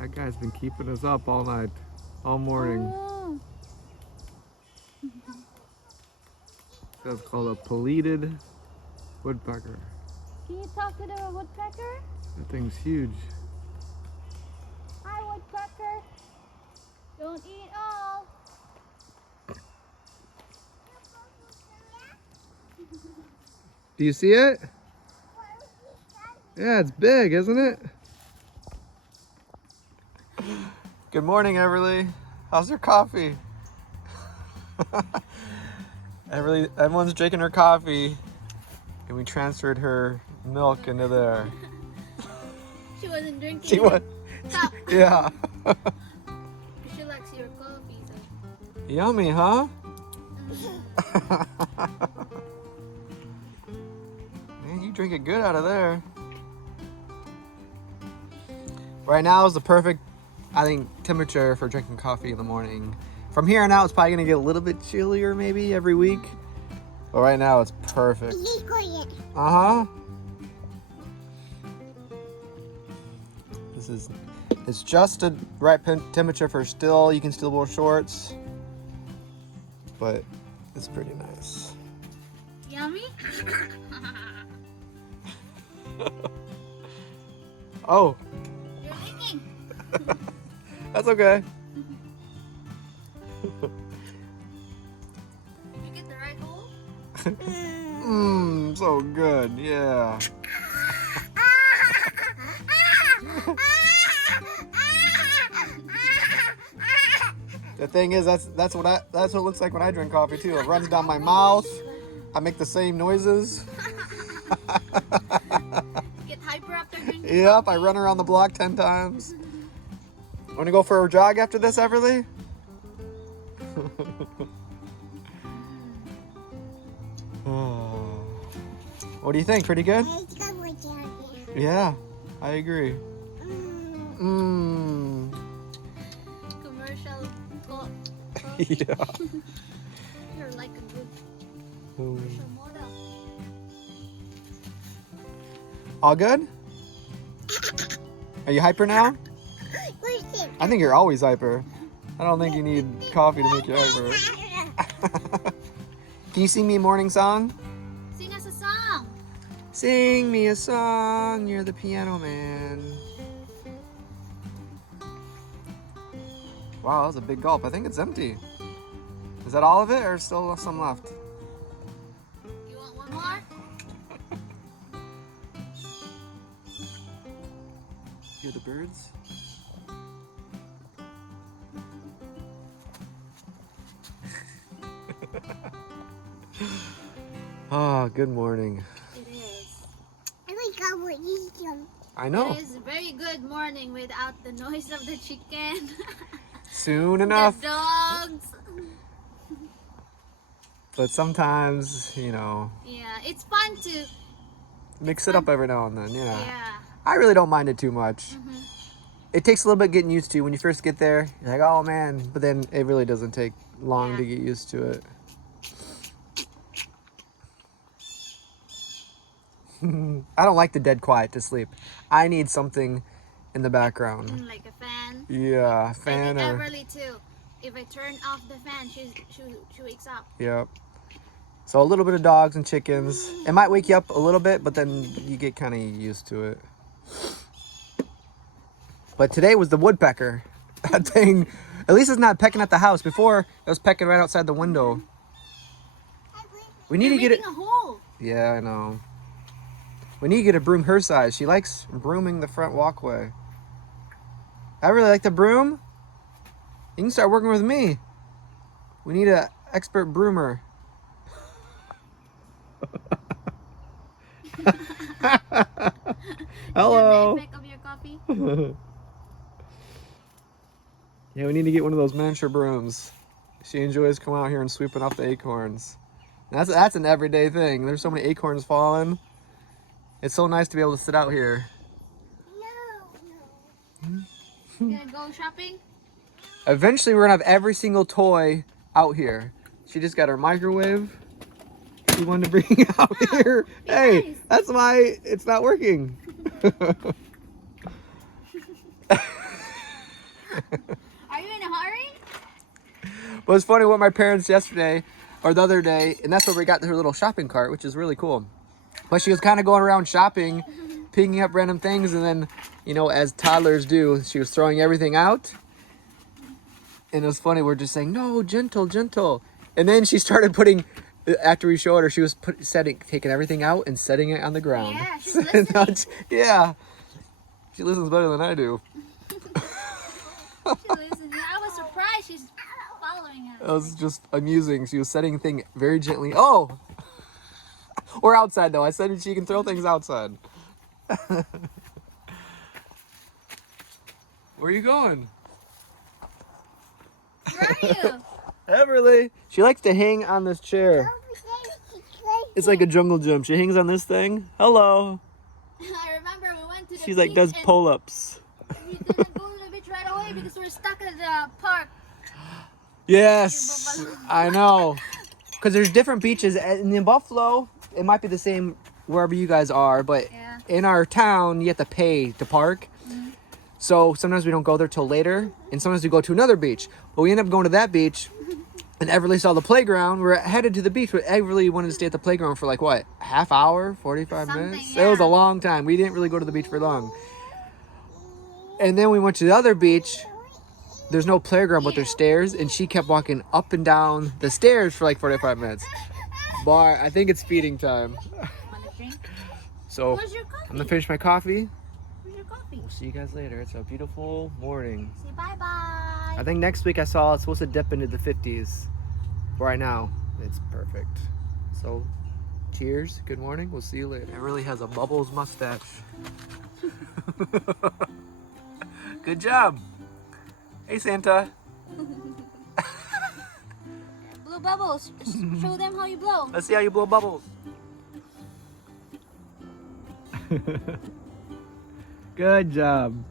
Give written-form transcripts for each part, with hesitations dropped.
That guy's been keeping us up all night, all morning. Oh. That's called a pelleted woodpecker. Can you talk to the woodpecker? That thing's huge. Hi, woodpecker. Don't eat all. Do you see it? Yeah, it's big, isn't it? Good morning, Everly. How's your coffee? Everyone's drinking her coffee, and we transferred her milk into there. She wasn't drinking. She was. Stop. Yeah. She likes your coffee. So. Yummy, huh? Man, you drink it good out of there. Right now is the perfect, I think, temperature for drinking coffee in the morning. From here on out, it's probably gonna get a little bit chillier maybe every week. But right now, it's perfect. Uh-huh. It's just the right temperature for still. You can still wear shorts. But it's pretty nice. Yummy? Oh. You're licking. That's okay. Did you get the right hole? Mmm, so good, yeah. The thing is, that's what it looks like when I drink coffee too. It runs down my mouth. I make the same noises. Get hyper after drinking. Yep, I run around the block 10 times. Want to go for a jog after this, Everly? What do you think? Pretty good? Yeah, I agree. Mmm. Commercial talk. Yeah. You're like a good commercial model. All good? Are you hyper now? I think you're always hyper. I don't think you need coffee to make you hyper. Can you sing me a morning song? Sing us a song. Sing me a song, you're the piano man. Wow, that was a big gulp. I think it's empty. Is that all of it or still some left? You want one more? Hear the birds? Oh, good morning. It is. I know. It is a very good morning without the noise of the chicken. Soon enough. The dogs. But sometimes, you know, Yeah, it's fun to. mix it up every now and then. Yeah. Yeah. I really don't mind it too much. It takes a little bit getting used to. When you first get there, you're like, oh man. But then it really doesn't take long to get used to it. I don't like the dead quiet to sleep. I need something in the background. Like a fan. Yeah, fan I or... think Everly too. If I turn off the fan, she wakes up. Yep. So a little bit of dogs and chickens. It might wake you up a little bit, but then you get kind of used to it. But today was the woodpecker. That thing, at least it's not pecking at the house. Before, it was pecking right outside the window. We need to get it... a hole. Yeah, I know. We need to get a broom her size. She likes brooming the front walkway. I really like the broom. You can start working with me. We need an expert broomer. Hello. Pick up your coffee. Yeah, we need to get one of those miniature brooms. She enjoys coming out here and sweeping up the acorns. That's an everyday thing. There's so many acorns falling. It's so nice to be able to sit out here. You gonna go shopping? Eventually, we're gonna have every single toy out here. She just got her microwave. She wanted to bring it out here. Hey, nice. that's why it's not working. Are you in a hurry? But it's funny what my parents yesterday or the other day, and that's where we got her little shopping cart, which is really cool. But she was kind of going around shopping, picking up random things, and then, you know, as toddlers do, she was throwing everything out. And it was funny, we're just saying, no, gentle, gentle. And then she started putting, after we showed her, she was taking everything out and setting it on the ground. Yeah, she's listening. Yeah. She listens better than I do. She listens. I was surprised she's following us. It was just amusing. She was setting things very gently. Oh! Or outside, though. I said she can throw things outside. Where are you going? Where are you? Everly. She likes to hang on this chair. It's like a jungle gym. She hangs on this thing. Hello. I remember we went to the She's like beach does and pull-ups. we didn't go to the beach right away because we're stuck at the park. Yes, I know. Because there's different beaches. And in Buffalo, it might be the same wherever you guys are, but Yeah. in our town, you have to pay to park. So sometimes we don't go there till later, and sometimes we go to another beach. But we end up going to that beach, and Everly saw the playground. We're headed to the beach, but Everly wanted to stay at the playground for like, what, half hour, 45 Something, minutes? yeah. It was a long time. We didn't really go to the beach for long. And then we went to the other beach. There's no playground, but there's stairs, and she kept walking up and down the stairs for like 45 minutes. But I think it's feeding time. Want a drink? So Where's your coffee? I'm gonna finish my coffee. Where's your coffee? We'll see you guys later. It's a beautiful morning. Say bye-bye. I think next week I saw it's supposed to dip into the 50s. Right now, it's perfect. So, cheers. Good morning. We'll see you later. It really has a Bubbles mustache. Good job. Hey, Santa. Blow bubbles. Show them how you blow. Let's see how you blow bubbles. Good job.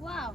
Wow.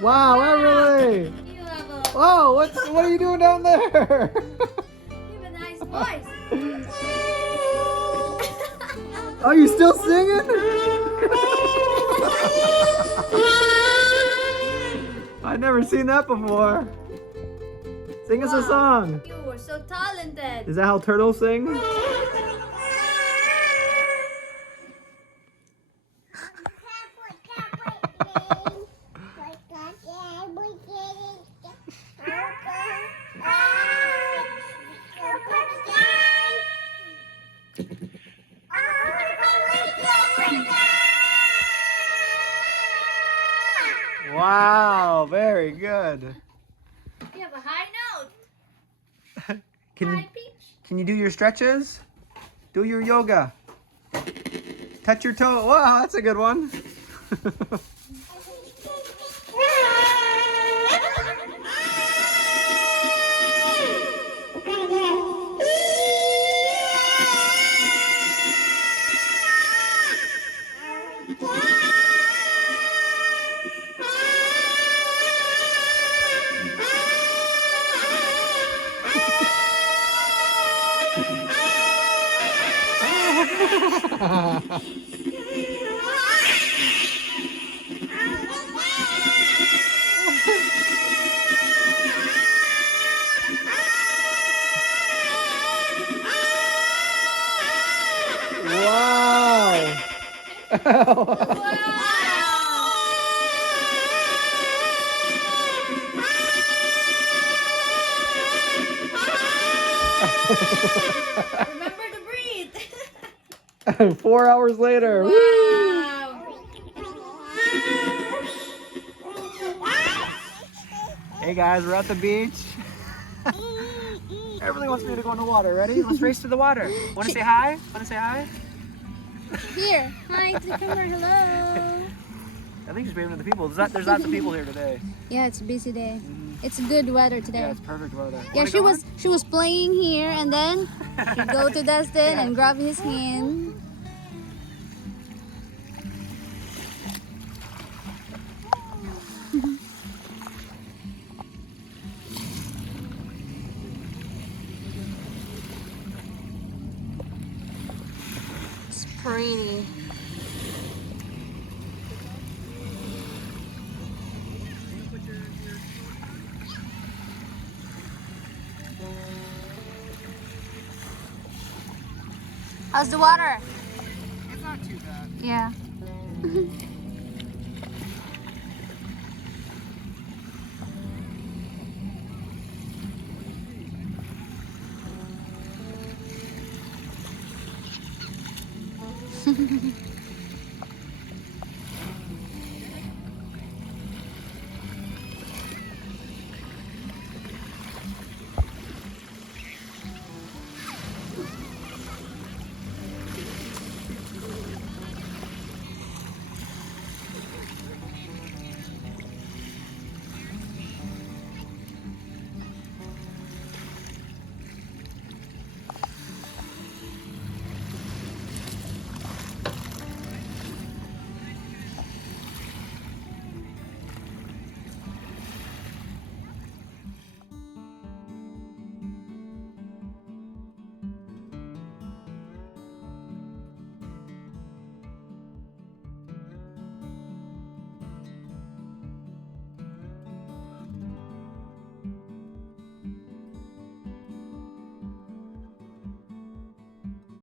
Wow, Everly! You have a, Whoa, what are you doing down there? you have a nice voice. Are you still singing? I've never seen that before. Sing us a Wow. song. You were so talented. Is that how turtles sing? Wow, very good. You have a high note. Can you High pitch. can you do your stretches? Do your yoga. Touch your toe. Wow, that's a good one. Remember to breathe. 4 hours later. Woo! Wow. Hey guys, we're at the beach. Everybody wants me to go in the water. Ready? Let's race to the water. Want to say hi? Want to say hi? Here. Hi to the camera. Hello. I think she's waving to the people. There's lots of people here today. Yeah, it's a busy day. It's good weather today. Yeah, it's perfect weather. Yeah, she was playing here, and then she go to Dustin and grab his hand. It's pretty. How's the water? It's not too bad. Yeah.